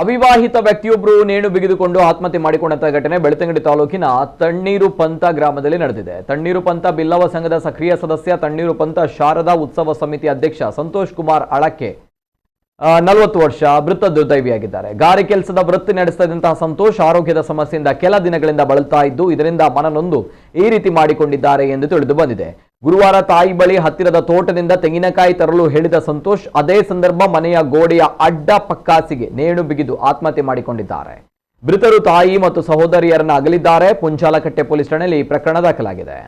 ಅವಿವಾಹಿತ ವ್ಯಕ್ತಿಯೊಬ್ಬರು ನೇಣು ಬಿಗಿದುಕೊಂಡು ಆತ್ಮಹತ್ಯೆ ಮಾಡಿಕೊಂಡಂತ ಘಟನೆ ಬೆಳ್ತಂಗಡಿ ತಾಲೂಕಿನ ತಣ್ಣೀರು ಪಂತ ಗ್ರಾಮದಲ್ಲಿ ನಡೆದಿದೆ. ತಣ್ಣೀರು ಪಂತ ಬಿಲ್ಲವ ಸಂಘದ ಸಕ್ರಿಯ ಸದಸ್ಯ, ತಣ್ಣೀರು ಪಂತ ಶಾರದಾ ಉತ್ಸವ ಸಮಿತಿ ಅಧ್ಯಕ್ಷ ಸಂತೋಷ್ ಕುಮಾರ್ ಅಳಕೆ 40 ವರ್ಷ ಮೃತ ದುರ್ದೈವಿಯಾಗಿದ್ದಾರೆ. ಗಾರೆ ಕೆಲಸದ ವೃತ್ತಿ ನಡೆಸುತ್ತಿದ್ದಂತಹ ಸಂತೋಷ್ ಆರೋಗ್ಯದ ಸಮಸ್ಯೆಯಿಂದ ಕೆಲ ದಿನಗಳಿಂದ ಬಳಲ್ತಾ ಇದ್ದು, ಇದರಿಂದ ಮನನೊಂದು ಈ ರೀತಿ ಮಾಡಿಕೊಂಡಿದ್ದಾರೆ ಎಂದು ತಿಳಿದು ಬಂದಿದೆ. ಗುರುವಾರ ತಾಯಿ ಬಳಿ ಹತ್ತಿರದ ತೋಟದಿಂದ ತೆಂಗಿನಕಾಯಿ ತರಲು ಹೇಳಿದ ಸಂತೋಷ್ ಅದೇ ಸಂದರ್ಭ ಮನೆಯ ಗೋಡೆಯ ಅಡ್ಡ ಪಕ್ಕಾಸಿಗೆ ನೇಣು ಬಿಗಿದು ಆತ್ಮಹತ್ಯೆ ಮಾಡಿಕೊಂಡಿದ್ದಾರೆ. ಮೃತರು ತಾಯಿ ಮತ್ತು ಸಹೋದರಿಯರನ್ನು ಅಗಲಿದ್ದಾರೆ. ಪುಂಚಾಲಕಟ್ಟೆ ಪೊಲೀಸ್ ಠಾಣೆಯಲ್ಲಿ ಪ್ರಕರಣ ದಾಖಲಾಗಿದೆ.